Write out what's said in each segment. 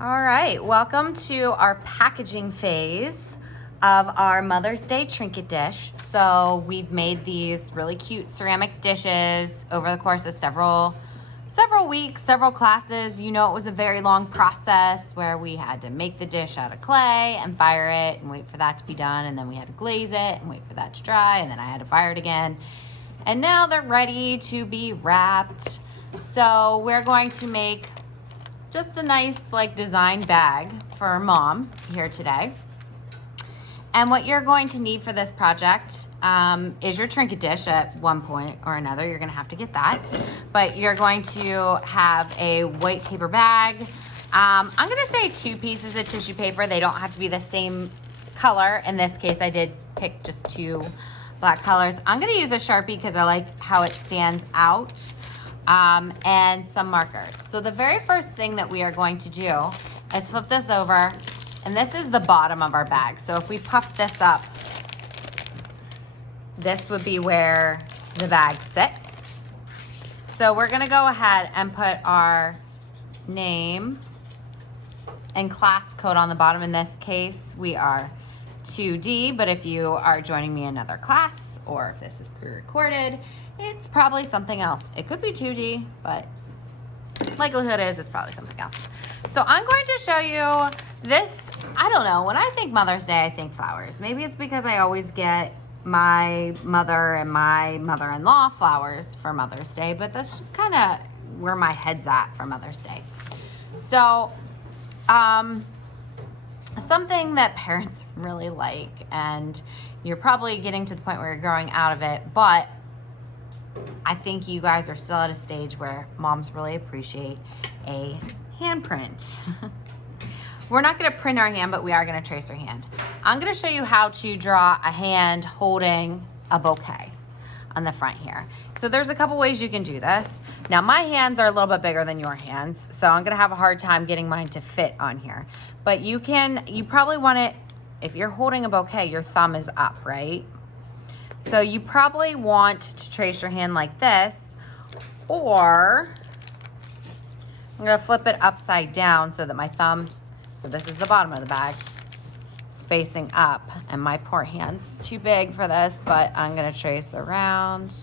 All right, welcome to our packaging phase of our Mother's Day trinket dish. So we've made these really cute ceramic dishes over the course of several weeks, several classes. You know, it was a very long process where we had to make the dish out of clay and fire it and wait for that to be done. And then we had to glaze it and wait for that to dry. And then I had to fire it again. And now they're ready to be wrapped. So we're going to make just a nice design bag for Mom here today. And what you're going to need for this project is your trinket dish at one point or another. You're gonna have to get that. But you're going to have a white paper bag. I'm gonna say 2 pieces of tissue paper. They don't have to be the same color. In this case, I did pick just 2 black colors. I'm gonna use a Sharpie because I like how it stands out. And some markers. So the very first thing that we are going to do is flip this over, and this is the bottom of our bag. So if we puff this up, this would be where the bag sits. So we're gonna go ahead and put our name and class code on the bottom. In this case, we are 2D, but if you are joining me in another class or if this is pre-recorded, it's probably something else. It could be 2D, but likelihood is it's probably something else. So I'm going to show you this. I don't know, when I think Mother's Day, I think flowers. Maybe it's because I always get my mother and my mother-in-law flowers for Mother's Day, but that's just kind of where my head's at for Mother's Day. So, something that parents really like, and you're probably getting to the point where you're growing out of it, but I think you guys are still at a stage where moms really appreciate a handprint. We're not gonna print our hand, but we are gonna trace our hand. I'm gonna show you how to draw a hand holding a bouquet on the front here. So there's a couple ways you can do this. Now my hands are a little bit bigger than your hands, so I'm gonna have a hard time getting mine to fit on here. But you probably want it, if you're holding a bouquet, your thumb is up, right? So you probably want to trace your hand like this, or I'm gonna flip it upside down so that my thumb, so this is the bottom of the bag, is facing up, and my poor hand's too big for this, but I'm gonna trace around.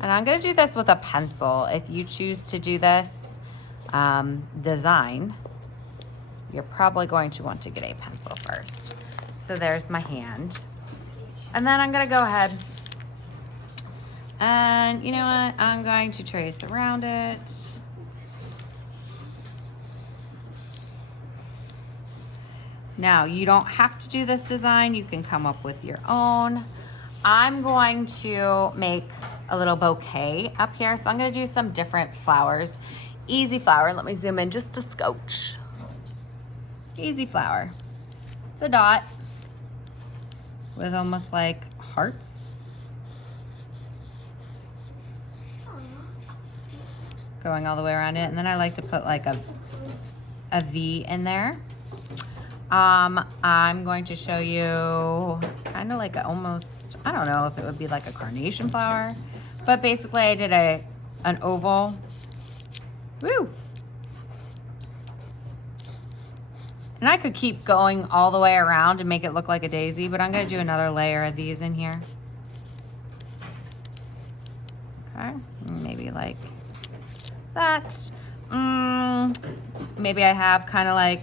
And I'm gonna do this with a pencil. If you choose to do this design, you're probably going to want to get a pencil first. So there's my hand. And then I'm gonna go ahead and you know what? I'm going to trace around it. Now, you don't have to do this design. You can come up with your own. I'm going to make a little bouquet up here. So I'm gonna do some different flowers. Easy flower, let me zoom in just a scotch. Easy flower. It's a dot with almost like hearts going all the way around it. And then I like to put like a V in there. I'm going to show you kind of like almost, I don't know if it would be like a carnation flower, but basically I did an oval. Woo! And I could keep going all the way around and make it look like a daisy, but I'm gonna do another layer of these in here. Okay, maybe like that. Maybe I have kind of like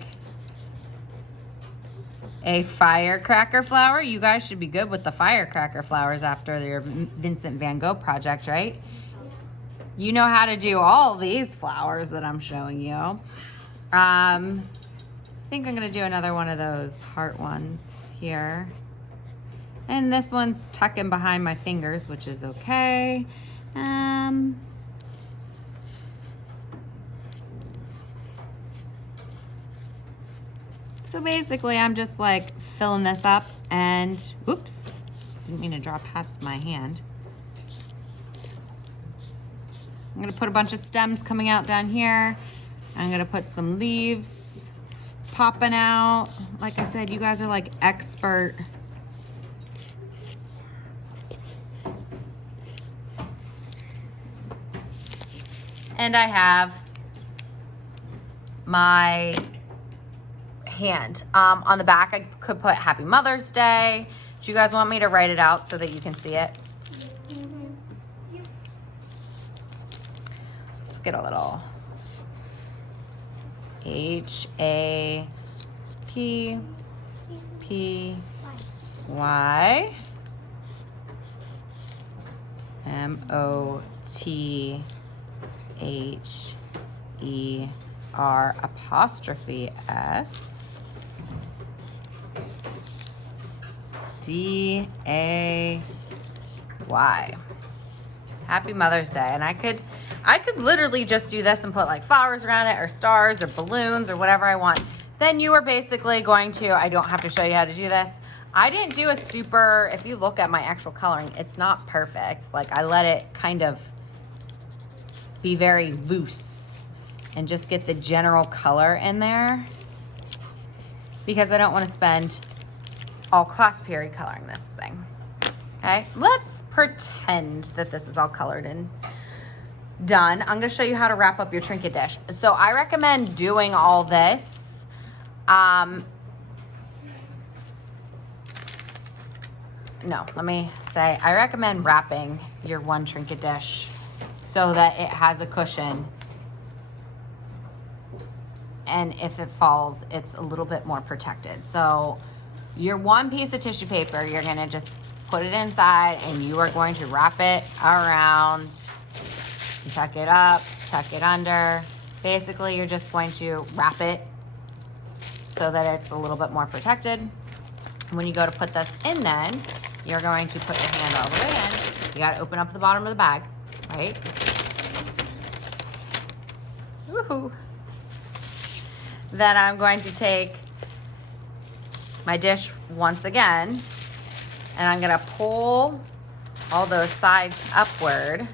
a firecracker flower. You guys should be good with the firecracker flowers after your Vincent van Gogh project, right? You know how to do all these flowers that I'm showing you. I think I'm gonna do another one of those heart ones here. And this one's tucking behind my fingers, which is okay. So basically I'm just like filling this up and, whoops, didn't mean to draw past my hand. I'm gonna put a bunch of stems coming out down here. I'm gonna put some leaves popping out. Like I said, you guys are like expert. And I have my hand. On the back, I could put Happy Mother's Day. Do you guys want me to write it out so that you can see it? Let's get a little HAPPY MOTHER apostrophe S DAY. Happy Mother's Day. And I could literally just do this and put like flowers around it or stars or balloons or whatever I want. Then you are basically going to, I don't have to show you how to do this. I didn't do a super, if you look at my actual coloring, it's not perfect. Like I let it kind of be very loose and just get the general color in there because I don't want to spend all class period coloring this thing. Okay, let's pretend that this is all colored and done. I'm gonna show you how to wrap up your Trinket dish. So I recommend doing all this. No, let me say, I recommend wrapping your one Trinket dish so that it has a cushion. And if it falls, it's a little bit more protected. So your one piece of tissue paper, you're gonna just put it inside and you are going to wrap it around, tuck it up, tuck it under. Basically, you're just going to wrap it so that it's a little bit more protected. When you go to put this in then, you're going to put your hand all the way in. You gotta open up the bottom of the bag, right? Woohoo. Then I'm going to take my dish once again, and I'm gonna pull all those sides upward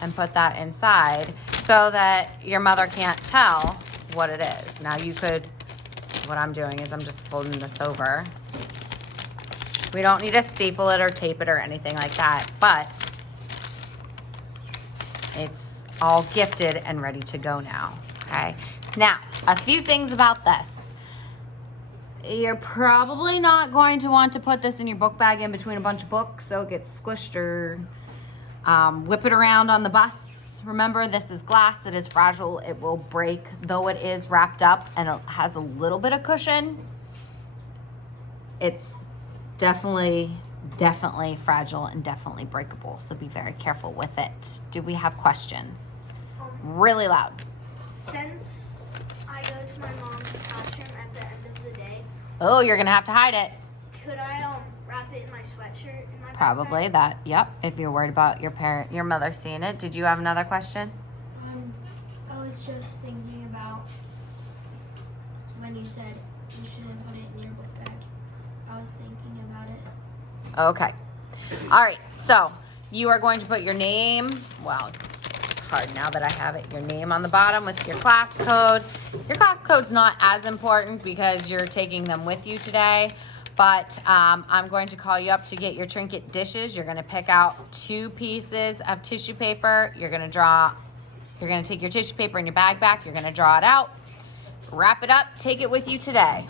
and put that inside so that your mother can't tell what it is. Now you could, what I'm doing is I'm just folding this over. We don't need to staple it or tape it or anything like that, but it's all gifted and ready to go now, okay? Now, a few things about this. You're probably not going to want to put this in your book bag in between a bunch of books so it gets squished or whip it around on the bus. Remember, this is glass, it is fragile, it will break, though it is wrapped up and it has a little bit of cushion. It's definitely fragile and definitely breakable, so be very careful with it. Do we have questions? Really loud. Since I go to my mom's classroom at the end of the day, Oh, you're gonna have to hide it. could I wrap it in my sweatshirt in my Probably backpack? that, yep, if you're worried about your mother seeing it. Did you have another question? I was just thinking about when you said you shouldn't put it in your book bag. I was thinking about it. Okay. All right, so you are going to put your name, well, it's hard now that I have it, your name on the bottom with your class code. Your class code's not as important because you're taking them with you today, but I'm going to call you up to get your Trinket dishes. You're gonna pick out 2 pieces of tissue paper. You're gonna take your tissue paper in your bag back. You're gonna draw it out, wrap it up, take it with you today.